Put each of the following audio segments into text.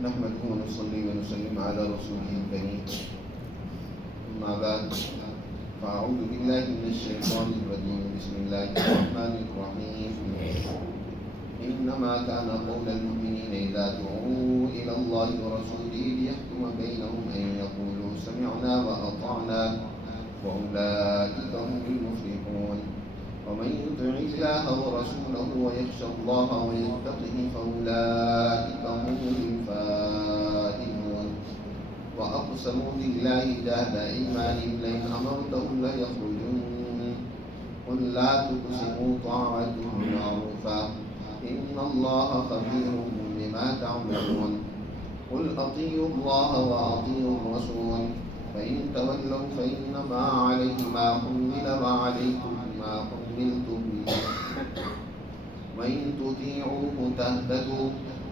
نحمده ونصلي ونسلم على رسوله الكريم أما بعد فأعوذ بالله من الشيطان الرجيم بسم الله الرحمن الرحيم إنما كان قول المؤمنين إذا دعوا إلى الله ورسوله ليحكم بينهم أن يقولوا سمعنا وأطعنا وأولئك هم المفلحون ومن يطع الله ورسوله ويخشى الله ويتقه فأولئك هم الفائزون وأقسموا بالله جهد أيمانهم لئن أمرتهم ليخرجن قل لا تقسموا طاعة معروفة إن الله خبير بما تعملون قل أطيعوا الله وأطيعوا الرسول فإن تولوا فإنما عليه ما حمل وعليكم ما حملتم وإن تطيعوه تهتدوا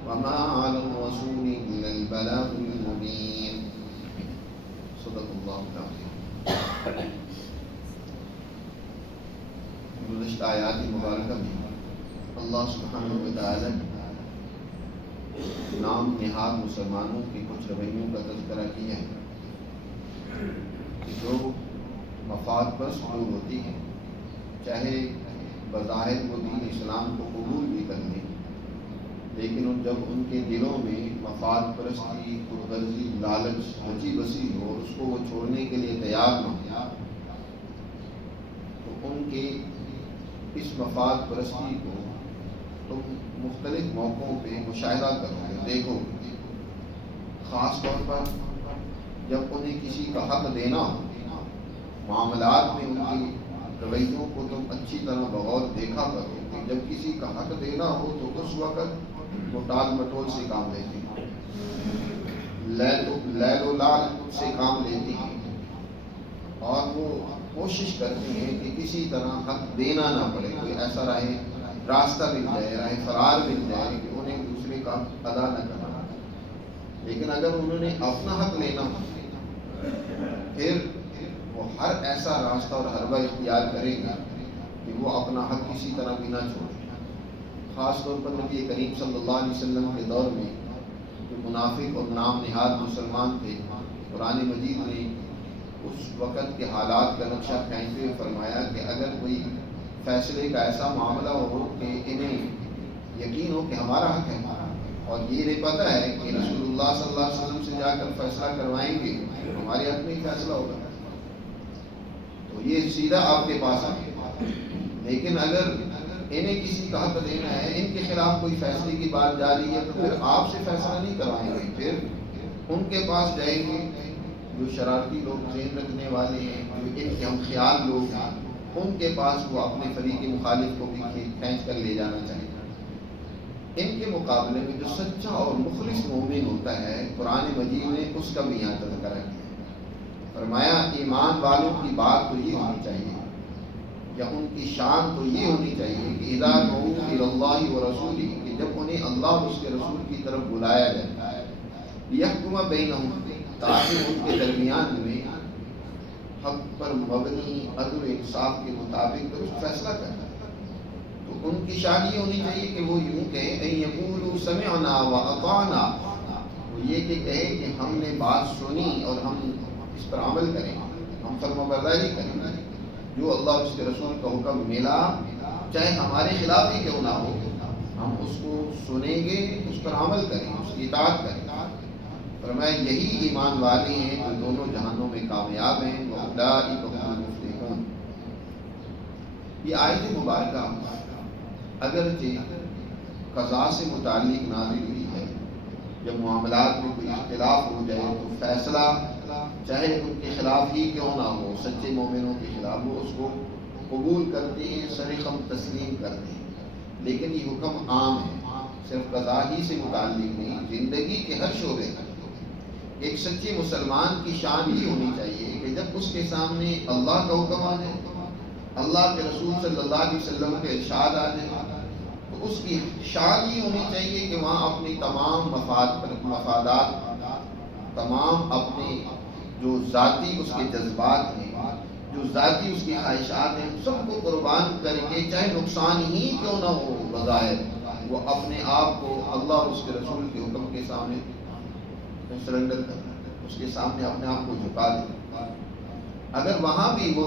وما على الرسول إلا البلاغ المبين صدق الله العظيم. گزشتہ آیات مبارکہ میں اللہ سبحانہ و تعالی نام نہاد مسلمانوں کے کچھ رویوں کا تذکرہ کیا ہے جو مفاد پرست لوگ ہوتی ہیں، چاہے بظاہر وہ دین اسلام کو قبول بھی کر لیں، لیکن جب ان کے دلوں میں مفاد پرستی، خودغرضی، لالچ رچی بسی ہو اور اس کو وہ چھوڑنے کے لیے تیار نہ ہو، تو ان کے اس مفاد پرستی کو تم مختلف موقعوں پہ مشاہدہ کرو گے، دیکھو گے. خاص طور پر جب انہیں کسی کا حق دینا ہو، معاملات میں ان کی رویوں کو تم اچھی طرح بغور دیکھا کرو کہ جب کسی کا حق دینا ہو تو اس وقت وہ ٹال مٹول سے کام لیتے ہیں، لیل و لال سے کام لیتے ہیں، اور وہ کوشش کرتے ہیں کہ کسی طرح حق دینا نہ پڑے، کوئی ایسا راستہ مل جائے، راہ فرار مل جائے کہ انہیں دوسرے کا ادا نہ کرنا. لیکن اگر انہوں نے اپنا حق لینا ہو پھر وہ ہر ایسا راستہ اور حربہ اختیار کریں گے کہ وہ اپنا حق کسی طرح بھی نہ چھوڑیں. خاص طور پر نبی کریم صلی اللہ علیہ وسلم کے دور میں جو منافق اور نام نہاد مسلمان تھے، قرآن مجید نے اس وقت کے حالات کا نقشہ کھینچتے ہوئے فرمایا کہ اگر کوئی فیصلے کا ایسا معاملہ ہو کہ انہیں یقین ہو کہ ہمارا حق ہے اور یہ نہیں پتہ ہے کہ رسول اللہ صلی اللہ علیہ وسلم سے جا کر فیصلہ کروائیں گے ہمارے حق میں ہی فیصلہ ہوگا، تو یہ سیدھا آپ کے پاس آئے. لیکن اگر انہیں کسی کا حق دینا ہے، ان کے خلاف کوئی فیصلے کی بات جا رہی ہے، تو پھر آپ سے فیصلہ نہیں کروائیں گے، پھر ان کے پاس جائیں گے جو شرارتی لوگ، ذہن رکھنے والے ہیں، جو ان کے ہم خیال لوگ ہیں، ان کے پاس وہ اپنے فریق مخالف کو بھی کھینچ کر لے جانا چاہیے. ان کے مقابلے میں جو سچا اور مخلص مومن ہوتا ہے، قرآن مجید نے اس کا بھی یہاں تذکرہ کیا. فرمایا ایمان والوں کی بات تو یہ ہونی چاہیے یا ان کی شان تو یہ ہونی چاہیے کہ اذا دعوا الی اللہ ورسولہ، کہ جب انہیں اللہ اور اس کے رسول کی طرف بلایا جائے، لیحکم بینہم، تاکہ ان کے درمیان میں حق پر مبنی عدل و انصاف کے مطابق درست فیصلہ کرنا. تو ان کی شان یہ ہونی چاہیے کہ وہ یوں کہیں ان یقولوا سمعنا واطعنا، وہ یہ کہ کہے کہ ہم نے بات سنی اور ہم اس پر عمل کریں، ہم فرمانبرداری کریں. جو اللہ اور اس کے رسول کا حکم ملا چاہے ہمارے خلاف ہی کیوں نہ ہو، ہم اس کو سنیں گے، اس پر عمل کریں، اس کی اطاعت کریں. فرمایا یہی ایمان والے ہیں جو دونوں جہانوں میں کامیاب ہیں، وَأُولَٰئِكَ هُمُ الْمُفْلِحُونَ. یہ آیت مبارکہ اگرچہ قضاء سے متعلق نازل ہوئی ہے، جب معاملات میں کوئی اختلاف ہو جائے تو فیصلہ چاہے ان کے خلاف ہی کیوں نہ ہو، سچے مومنوں کے خلاف، وہ اس کو قبول کرتے ہیں، سرخم تسلیم کرتے ہیں. لیکن یہ حکم عام ہے، صرف قضاء ہی سے متعلق نہیں، زندگی کے ہر شعبے کا. ایک سچے مسلمان کی شان یہ ہونی چاہیے کہ جب اس کے سامنے اللہ کا حکم آ جائے، اللہ کے رسول صلی اللہ علیہ وسلم کے ارشاد آ جائے، تو اس کی شان یہ ہونی چاہیے کہ وہاں اپنی تمام مفادات، تمام اپنے جو ذاتی اس کے جذبات ہیں، جو ذاتی اس کی خواہشات ہیں، سب کو قربان کر کے چاہے نقصان ہی کیوں نہ ہو بظاہر، وہ اپنے آپ کو اللہ اور اس کے رسول کے حکم کے سامنے میں سرنڈر کرنا ہے، اس کے سامنے اپنے آپ کو جھکا دے. اگر وہاں بھی وہ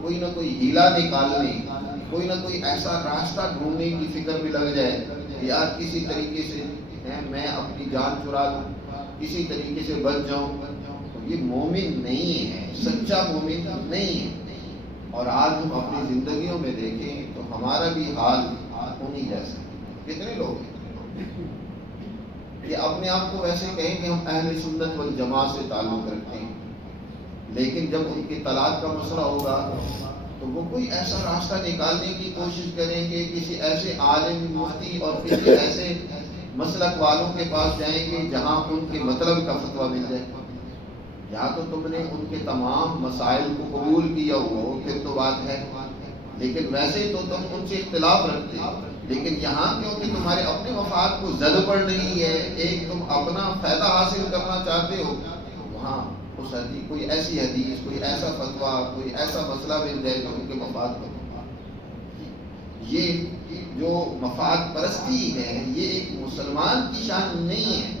کوئی نہ کوئی ہیلا نکالنے، کوئی نہ کوئی ایسا راستہ ڈھونڈنے کی فکر میں لگ جائے کہ یار کسی طریقے سے میں اپنی جان چرا دوں، کسی طریقے سے بچ جاؤں، تو یہ مومن نہیں ہے، سچا مومن نہیں ہے. اور آج ہم اپنی زندگیوں میں دیکھیں تو ہمارا بھی حال انہی جیسا. کتنے لوگ ہیں کہ اپنے آپ کو ویسے کہیں کہ ہم اہل سنت والجماعت سے تعلق رکھتے ہیں، لیکن جب ان کی طلاق کا مسئلہ ہوگا تو وہ کوئی ایسا راستہ نکالنے کی کوشش کریں گے، کسی ایسے عالم مفتی اور کسی ایسے مسلک والوں کے پاس جائیں گے جہاں ان کے مطلب کا فتویٰ مل جائے. یا تو تم نے ان کے تمام مسائل کو قبول کیا ہو پھر تو بات ہے، لیکن ویسے تو تم ان سے اختلاف رکھتے ہو. لیکن یہاں کیونکہ تمہارے اپنے مفاد کو زد پڑ رہی ہے، ایک تم اپنا فائدہ حاصل کرنا چاہتے ہو، وہاں اس حدیث کوئی ایسی حدیث، کوئی ایسا فتویٰ، کوئی ایسا مسئلہ مل جائے جو ان کے مفاد کو. یہ جو مفاد پرستی ہے یہ ایک مسلمان کی شان نہیں ہے.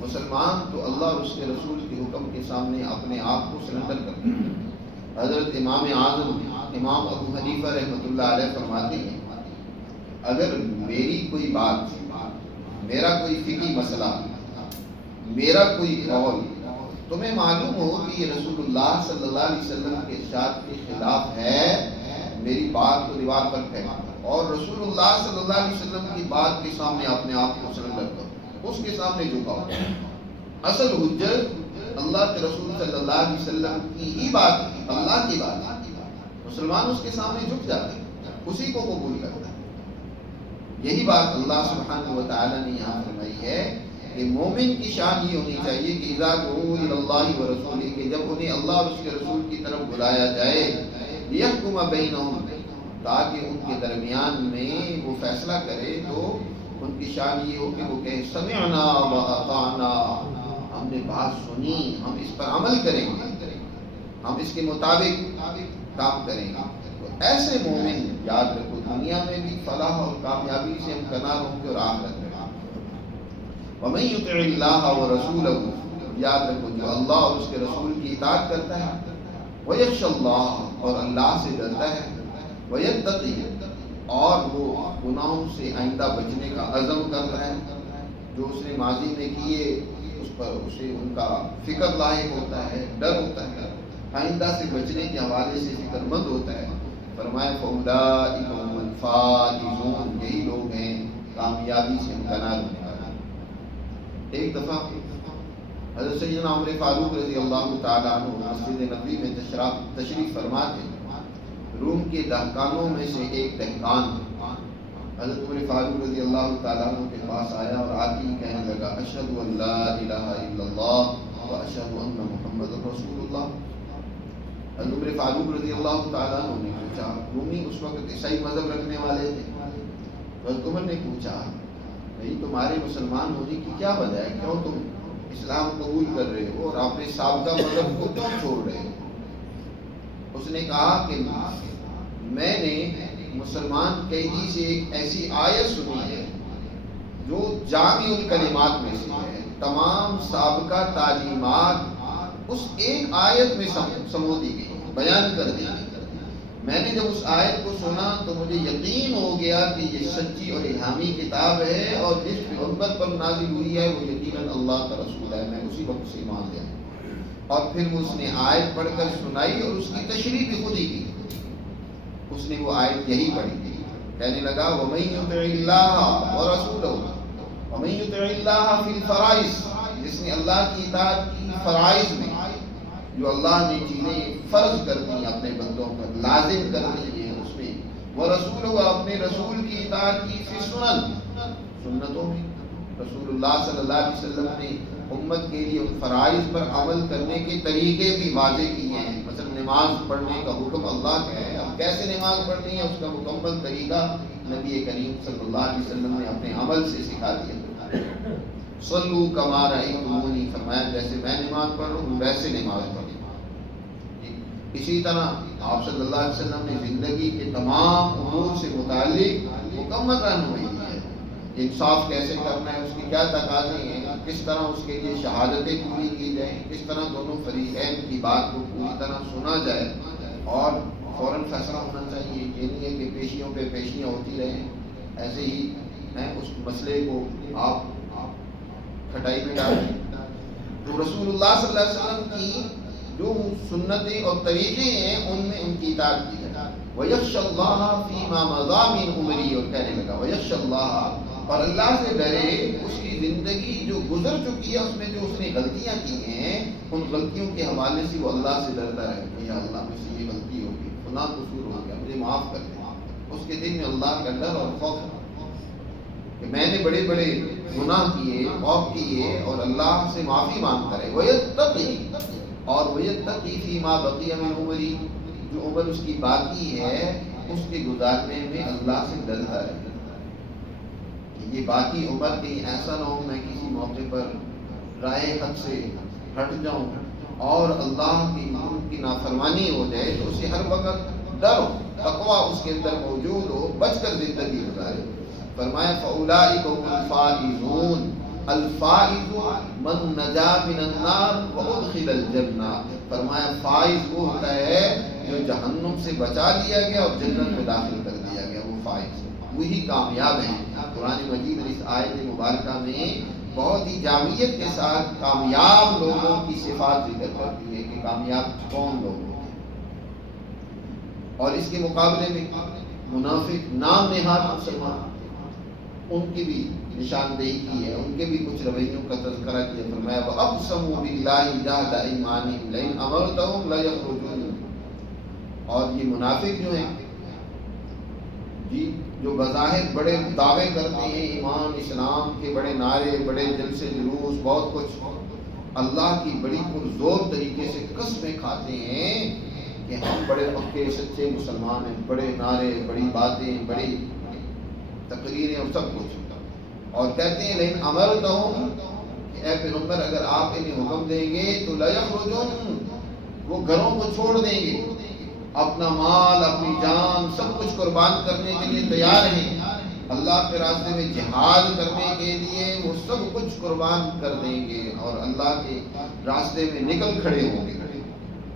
مسلمان تو اللہ اور اس کے رسول کے حکم کے سامنے اپنے آپ کو سرنڈر کرتے ہیں. حضرت امام اعظم امام ابو حنیفہ رحمۃ اللہ علیہ فرماتے ہیں اگر میری کوئی بات، میرا کوئی فقہی مسئلہ، میرا کوئی قول تمہیں معلوم ہو کہ یہ رسول اللہ صلی اللہ علیہ وسلم کے ارشاد کے خلاف ہے، میری بات کو دیوار پر پھینکا اور رسول اللہ صلی اللہ علیہ وسلم کی بات کے سامنے اپنے آپ کو سرنڈر کرو، اس کے سامنے جھکاؤ. اصل حجت اللہ کے رسول صلی اللہ علیہ وسلم کی ہی بات، اللہ کی بات. مسلمان اس کے سامنے جھک جاتے ہیں، اسی کو قبول کرتا ہے. یہی بات اللہ سبحانہ و تعالی نے یہاں فرمائی ہے کہ مومن کی شان یہ ہونی چاہیے کہ اذا دعوا الی اللہ ورسولہ، کہ جب انہیں اللہ اور اس کے رسول کی طرف بلایا جائے، لیحکم بینہم، تاکہ ان کے درمیان میں وہ فیصلہ کرے، تو ان کی شان یہ ہو کہ وہ کہے سمعنا و اطعنا، ہم نے بات سنی، ہم اس پر عمل کریں گے، ہم اس کے مطابق کام کریں گے. تو ایسے مومن یاد رکھو دنیا میں بھی فلاح اور کامیابی سے ہم کنار ہوں گے اور آخرت میں. وَمَن يُطِعِ اللَّهَ وَرَسُولَهُ، یاد رکھو جو اللہ اور اس کے رسول کی اطاعت کرتا ہے، وَيَخْشَى اللَّهَ، اور اللہ سے ڈرتا ہے، وَيَتَّقِي، اور وہ گناہوں سے آئندہ بچنے کا عزم کرتا ہے، جو اس نے ماضی میں کیے اس پر اسے ان کا فکر لاحق ہوتا ہے، ڈر ہوتا ہے، آئندہ سے بچنے کے حوالے سے فکر مند ہوتا ہے. فرمائے فَأُولَٰئِكَ هُمُ الْفَائِزُونَ، یہی لوگ ہیں کامیابی سے ہمکنار ہونے والے. ایک دفعہ حضرت سیدنا عمر فاروق رضی اللہ تعالیٰ عنہ مسجد نبوی میں تشریف فرما تھے. روم کے دہقانوں میں سے ایک دہقان حضرت عمر فاروق رضی اللہ تعالیٰ عنہ کے پاس آیا اور آتی کہنے لگا اشہد ان لا الہ الا اللہ و اشہد ان محمد رسول اللہ. حضرت عمر فاروق رضی اللہ تعالیٰ عنہ نے پوچھا، رومی اس وقت عیسائی مذہب رکھنے والے تھے. حضرت عمر نے پوچھا بھئی تمہارے مسلمان ہونے کی کیا وجہ ہے، کیوں تم اسلام قبول کر رہے ہو اور اپنے سابقہ مذہب کو کیوں چھوڑ رہے ہو؟ اس نے کہا کہ میں نے مسلمان قیدی سے ایک ایسی آیت سنی ہے جو جامع الکلمات میں سے ہے، تمام سابقہ تعلیمات اس ایک آیت میں سمو دی گئی، بیان کر دی گئی. میں نے جب اس آیت کو سنا تو مجھے یقین ہو گیا کہ یہ سچی اور الہامی کتاب ہے اور جس پیغمبر پر نازل ہوئی ہے وہ یقیناً اللہ کا رسول ہے. میں اسی وقت سے ایمان لیا. اور پھر اس نے آیت پڑھ کر سنائی اور اس کی تشریح بھی خود ہی کی. اس نے وہ آیت یہی پڑھی تھی، کہنے لگا وَمَن يُطِعِ اللَّهَ وَرَسُولَهُ وَمَن يُطِعِ اللَّهَ فِي الْفَرَائِضِ، جس نے اللہ کی اطاعت کی فرائض میں، جو اللہ نے چیزیں فرض کر دی اپنے بندوں پر، لازم کر دی ہیں اس میں، وَرَسُولُهُ، اپنے رسول کی اطاعت کی فی سنن، سنتوں میں. رسول اللہ صلی اللہ علیہ وسلم نے امت کے لیے ان فرائض پر عمل کرنے کے طریقے بھی واضح کیے ہیں. مثلا نماز پڑھنے کا حکم اللہ کا ہے، اب کیسے نماز پڑھنی ہے اس کا مکمل طریقہ نبی کریم صلی اللہ علیہ وسلم نے اپنے عمل سے سکھا دیا. صلو کما رأیتمونی، فرمایا جیسے میں نماز پڑھ رہا ہوں ویسے نماز پڑھیں. اسی طرح آپ صلی اللہ علیہ وسلم نے زندگی کے تمام امور سے متعلق مکمل رہنمائی دی ہے. انصاف کیسے کرنا ہے، اس کی کیا تقاضے ہیں، کس طرح اس کے لیے شہادتیں پوری کی جائیں، کس طرح دونوں فریقین کی بات کو پوری طرح سنا جائے اور فوراً فیصلہ ہونا چاہیے. یہ نہیں ہے کہ پیشیوں پہ پیشیاں ہوتی رہیں، ایسے ہی اس مسئلے کو آپ کھٹائی میں ڈال دیں. تو رسول اللہ صلی اللہ علیہ وسلم کی جو سنتیں اور طریقے ہیں ان میں ان کی اطاعت کی جائے. وَيَخْشَ اللَّهَ فِي مَا مَضَىٰ مِنْ عُمْرِهِ، اور کہنے لگا وَيَخْشَ اللَّهَ، اور اللہ سے ڈرے اس کی زندگی جو گزر چکی ہے اس میں جو اس نے غلطیاں کی ہیں ان غلطیوں کے حوالے سے وہ اللہ سے ڈرتا رہے کہ یا اللہ مجھ سے یہ غلطی ہوگی، فلاں قصور ہو گیا، مجھے معاف کر دے. اس کے دل میں اللہ کا ڈر اور خوف کہ میں نے بڑے بڑے گناہ کیے، خوف کیے، اور اللہ سے معافی مانگتا رہے. وَيَتَّقِي، اور وَيَتَّقِي فِي مَا بَقِيَ مِنْ عُمْرِهِ، جو عمر اس کی باقی ہے اس کے گزارنے میں اللہ سے ڈرتا رہے. یہ باقی عمر کہیں ایسا نہ ہو میں کسی موقع پر رائے حق سے ہٹ جاؤں اور اللہ کی حکم کی نافرمانی ہو جائے، تو اسے ہر وقت ڈر ہو، تقویٰ اس کے اندر موجود ہو، بچ کر زندگی گزارے. فرمایا فَأُولَٰئِكَ هُمُ الْفَائِزُونَ، الفائز من نجا من النار وادخل الجنہ. فرمایا فائز وہ ہوتا ہے جو جہنم سے بچا لیا گیا اور جنت میں داخل کر دیا گیا، وہ فائز، وہی کامیاب ہیں. قرآن مجید نے اس آیت مبارکہ میں بہت ہی جامعیت کے ساتھ کامیاب لوگوں کی صفات ذکر کرتی ہے کہ کامیاب کون لوگ ہیں. اور اس کے مقابلے میں منافق نام نہاد مسلمان، ان کی بھی نشاندہی کی ہے، ان کے بھی کچھ رویوں کا تذکرہ کیا. فرمایا وَأَقْسَمُوا بِاللَّهِ جَهْدَ أَيْمَانِهِمْ لَئِنْ أَمَرْتَهُمْ لَيَخْرُجُونَ. اور یہ منافق جو ہیں جی، جو بظاہر بڑے دعوے کرتے ہیں ایمان اسلام کے، بڑے نعرے، بڑے جلسے جلوس، بہت کچھ، اللہ کی بڑی پرزور طریقے سے قسمیں کھاتے ہیں کہ ہم بڑے پکے سچے مسلمان ہیں، بڑے نعرے، بڑی باتیں، بڑی تقریریں اور سب کچھ، اور کہتے ہیں لیکن امرتہم، کہ اے پیغمبر اگر آپ انہیں حکم دیں گے تو لا یخرجون، وہ گھروں کو چھوڑ دیں گے، اپنا مال اپنی جان سب کچھ قربان کرنے کے لیے تیار ہیں، اللہ کے راستے میں جہاد کرنے کے لیے وہ سب کچھ قربان کر دیں گے اور اللہ کے راستے میں نکل کھڑے ہوں گے،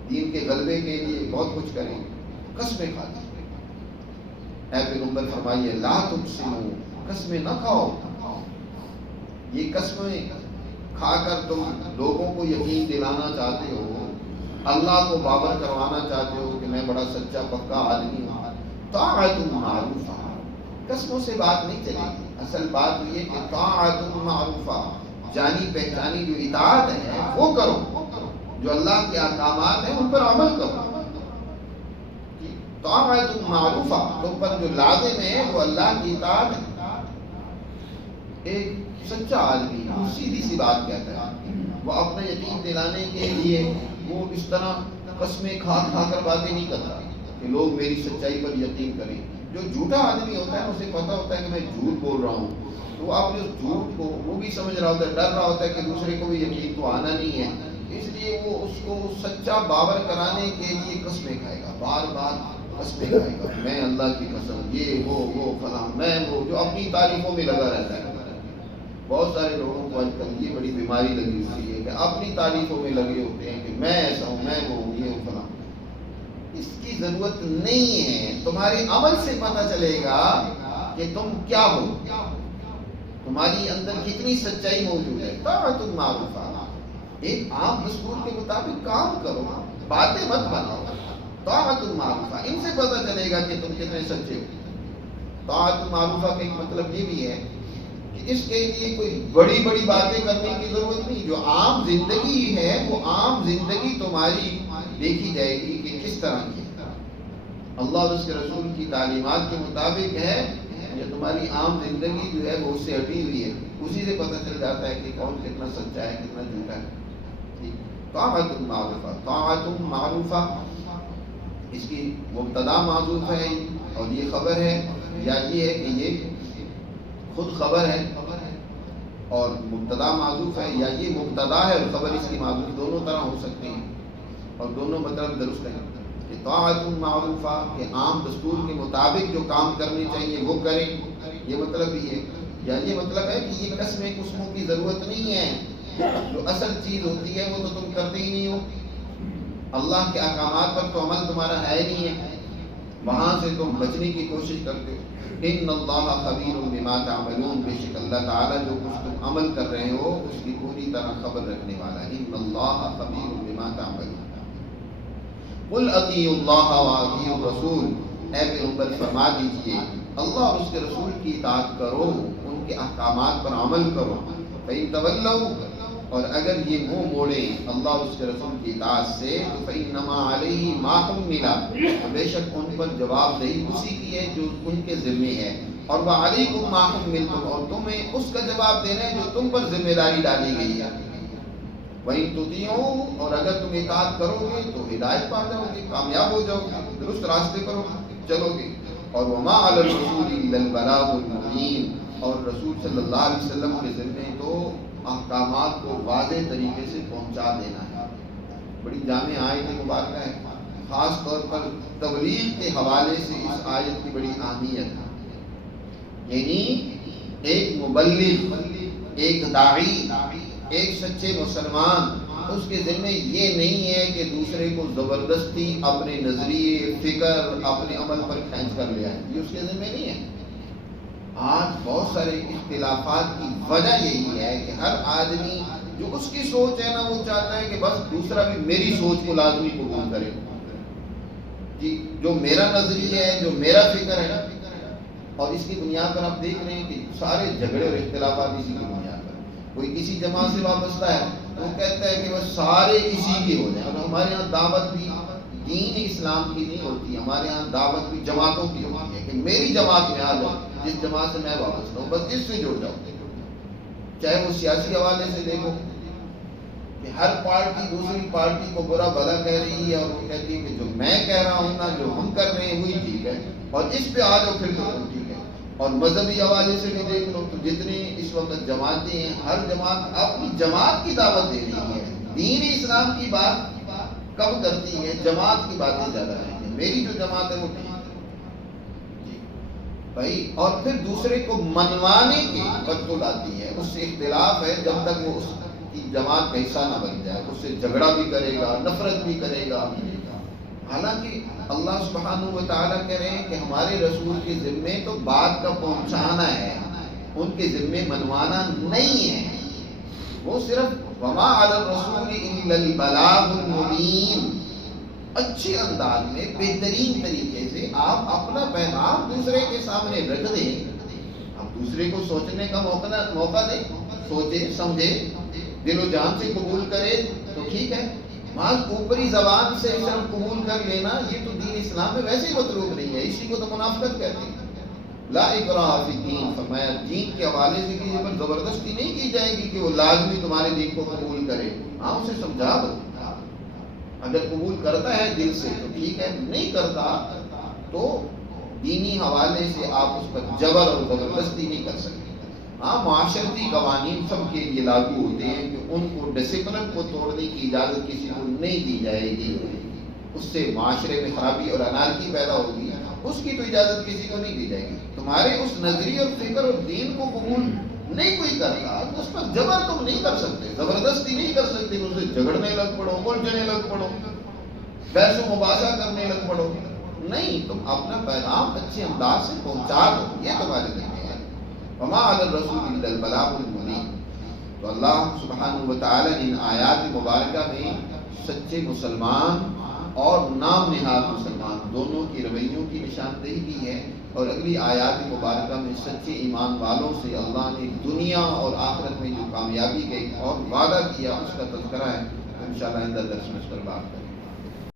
دین کے غلبے کے لیے بہت کچھ کریں گے. قسمیں کھاتے ہیں. اے پیغمبر فرمائیے لا تقسموا، قسمیں نہ کھاؤ. یہ قسمیں کھا کر تم لوگوں کو یقین دلانا چاہتے ہو، اللہ کو باور کروانا چاہتے ہو کہ میں بڑا سچا پکا آدمی ہوں. طاعت معروفہ، قسموں سے بات نہیں چلے گی. اصل بات یہ کہ طاعت معروفہ، جانی پہچانی جو اطاعت ہے وہ کرو، جو اللہ کے احکامات ہیں ان پر عمل کرو. طاعت معروفہ، تم پر جو لازم ہے وہ اللہ کی اطاعت ہے. ایک سچا آدمی وہ سیدھی سی بات کہتا ہے، وہ اپنا یقین دلانے کے لیے وہ اس طرح قسمیں کھا کھا کر باتیں نہیں کرتا کہ لوگ میری سچائی پر یقین کریں. جو جھوٹا آدمی ہوتا ہے اسے پتا ہوتا ہے کہ میں جھوٹ بول رہا ہوں، تو وہ اپنے اس جھوٹ کو وہ بھی سمجھ رہا ہوتا ہے، ڈر رہا ہوتا ہے کہ دوسرے کو بھی یقین تو آنا نہیں ہے، اس لیے وہ اس کو سچا باور کرانے کے لیے قسمیں کھائے گا، بار بار قسمیں کھائے گا، میں اللہ کی قسم، یہ وہ فلاں، میں وہ، جو اپنی تعریفوں میں لگا رہتا ہے. بہت سارے لوگوں کو آج کل یہ بڑی بیماری لگی ہوئی ہے کہ اپنی تعریفوں میں لگے ہوتے ہیں کہ میں ایسا ہوں، میں وہ ہوں، یہ ہوں فلاں. اس کی ضرورت نہیں ہے. تمہارے عمل سے پتہ چلے گا کہ تم کیا ہو، تمہاری اندر کتنی سچائی موجود ہے. طاعت معروفہ، ایک عام دستور کے مطابق کام کرو، باتیں مت بناؤ. طاعت معروفہ، ان سے پتہ چلے گا کہ تم کتنے سچے ہو. طاعت معروفہ کا ایک مطلب یہ بھی ہے کہ اس کے لیے کوئی بڑی بڑی باتیں کرنے کی ضرورت نہیں. جو عام زندگی ہے وہ عام زندگی تمہاری دیکھی جائے گی کہ کس طرح کی اللہ اور اس کے رسول کی تعلیمات کے مطابق ہے، یا تمہاری عام زندگی جو ہے وہ اس سے ہٹی ہوئی ہے. اسی سے پتہ چل جاتا ہے کہ کون کتنا سچا ہے کتنا جھوٹا ہے. طاعت معروفہ، طاعت معروفہ اس کی مبتدا معذوف ہے اور یہ خبر ہے، یا یہ ہے کہ یہ خود خبر ہے اور مبتدا معذوف ہے، یا یہ مبتدا ہے اور خبر اس کی معذوف، دونوں طرح ہو سکتے ہیں اور دونوں مطلب درست ہے. کہ طاعت معروفہ کہ عام دستور کے مطابق جو کام کرنے چاہیے وہ کریں، یہ مطلب بھی ہے. یا یہ مطلب ہے کہ یہ قسمیں قسموں کی ضرورت نہیں ہے، جو اصل چیز ہوتی ہے وہ تو تم کرتے ہی نہیں ہو، اللہ کے احکامات پر تو عمل تمہارا ہے ہی نہیں ہے، وہاں سے تم بچنے کی کوشش کرتے ہو۔ ان اللہ خبیر بما تعملون، بے شک اللہ تعالیٰ جو کچھ تم عمل کر رہے ہو اس کی پوری طرح خبر رکھنے والا ہے۔ ان اللہ خبیر بما تعملون۔ قل اطیعوا اللہ واطیعوا الرسول، اے پیغمبر فرما دیجئے اللہ اور اس کے رسول کی اطاعت کرو، ان کے احکامات پر عمل کرو۔ فإن تولوا، اور اگر یہ منہ موڑیں اللہ اور اس کے رسول کی اطاعت سے تو فإنما علیہ ما حمل، بے شک ان پر جواب دہی اسی کی ہے جو ان کے ذمے ہے، اور وعلیکم ما حملتم، اور تمہیں اس کا جواب دینا ہے جو تم پر ذمہ داری ڈالی گئی ہے۔ وَإِن تُطِيعُوهُ، اور اگر تم اطاعت کرو گے تو ہدایت پا جاؤ گے، کامیاب ہو جاؤ گے، درست راستے پر چلو گے۔ اور وما علی الرسول الا البلاغ المبین، اور رسول صلی اللہ علیہ وسلم کے ذمے تو احکامات کو واضح طریقے سے پہنچا دینا ہے۔ بڑی جامع آیت مبارکہ ہے، خاص طور پر تبلیغ کے حوالے سے اس آیت کی بڑی اہمیت ہے۔ یعنی ایک مبلغ، ایک داعی، ایک سچے مسلمان، اس کے ذمہ یہ نہیں ہے کہ دوسرے کو زبردستی اپنے نظریے، فکر، اپنے عمل پر کھینچ کر لے آئے، یہ اس کے ذمہ نہیں ہے۔ آج بہت سارے اختلافات کی وجہ یہی ہے کہ ہر آدمی جو اس کی سوچ ہے نا وہ چاہتا ہے کہ بس دوسرا بھی میری سوچ کو لازمی قبول کرے، جی جو میرا نظریہ ہے، جو میرا فکر ہے، اور اس کی بنیاد پر آپ دیکھ رہے ہیں کہ سارے جھگڑے اور اختلافات اسی کی بنیاد پر۔ کوئی کسی جماعت سے وابستہ ہے تو وہ کہتا ہے کہ بس سارے اسی کے ہو جائیں، اور ہمارے یہاں دعوت بھی دین اسلام کی نہیں ہوتی، ہمارے یہاں دعوت بھی جماعتوں کی ہوتی ہے کہ میری جماعت میں آ جاؤ، جس جماعت سے میں وابستہ ہوں بس اس سے جڑ جاؤ۔ چاہے وہ سیاسی حوالے سے دیکھو کہ ہر پارٹی دوسری پارٹی کو برا بھلا کہہ رہی ہے، اور وہ کہتی ہے کہ جو میں کہہ رہا ہوں نا، جو ہم کر رہے ہیں وہی ٹھیک ہے، اور اس پہ آ جاؤ پھر تو تم ٹھیک ہے۔ اور مذہبی حوالے سے بھی دیکھ لو تو جتنی اس وقت جماعتیں ہیں، ہر جماعت اپنی جماعت کی دعوت دے رہی ہے، دین اسلام کی بات کم کرتی ہے، جماعت کی باتیں زیادہ رہتی ہیں، میری جو جماعت ہے وہ ٹھیک ہے بھائی۔ اور پھر دوسرے کو منوانے کی بات لاتی ہے، اس سے اختلاف ہے جب تک وہ اس کی جماعت کا حصہ نہ بن جائے، اس سے جھگڑا بھی کرے گا، نفرت بھی کرے گا۔ حالانکہ اللہ سبحانہ و تعالیٰ کہہ رہے ہیں کہ ہمارے رسول کے ذمے تو بات کا پہنچانا ہے، ان کے ذمے منوانا نہیں ہے۔ وہ صرف وما علی الرسول الا البلاغ المبین، اچھے انداز میں بہترین طریقے سے آپ اپنا پیغام دوسرے کے سامنے رکھ دیں، آپ دوسرے کو سوچنے کا موقع دیں، سوچے سمجھے دل و جان سے قبول کرے تو ٹھیک ہے۔ محض اوپری زبان سے صرف قبول کر لینا یہ تو دین اسلام میں ویسے ہی مطلوب نہیں ہے، اسی کو تو منافقت کہتے ہیں۔ لا اکراہ فی الدین، فرمایا دین کے حوالے سے کسی پر زبردستی نہیں کی جائے گی کہ وہ لازمی تمہارے دین کو قبول کرے، ہاں اسے سمجھا دو، اگر قبول کرتا ہے دل سے تو ٹھیک ہے، نہیں کرتا تو دینی حوالے سے آپ اس پر جبر اور زبردستی نہیں کر سکتے۔ ہاں معاشرتی قوانین سب کے لیے لاگو ہوتے ہیں کہ ان کو ڈسپلن کو توڑنے کی اجازت کسی کو نہیں دی جائے گی، اس سے معاشرے میں خرابی اور انارکی پیدا ہوگی، اس کی تو اجازت کسی کو نہیں دی جائے گی۔ تمہارے اس نظریے اور فکر اور دین کو قبول نہیں کوئی کرتا تو اس پر جبر تم نہیں کر سکتے، زبردستی نہیں کر سکتے، اس سے جھگڑنے لگ پڑو، الجھنے لگ پڑو، بحث و مباحثہ کرنے لگ پڑو، نہیں، تم اپنا پیغام اچھے انداز سے پہنچا دو، یہ تمہارے ذمہ ہے۔ وما علی الرسول الا البلاغ المبین۔ تو اللہ سبحانہ و تعالی نے ان آیات مبارکہ میں سچے مسلمان اور نام نہاد مسلمان دونوں کی رویوں کی نشاندہی کی ہے، اور اگلی آیات مبارکہ میں سچے ایمان والوں سے اللہ نے دنیا اور آخرت میں جو کامیابی کا ایک اور وعدہ کیا اس کا تذکرہ ہے۔ انشاءاللہ آئندہ درس میں اس پر بات کریں۔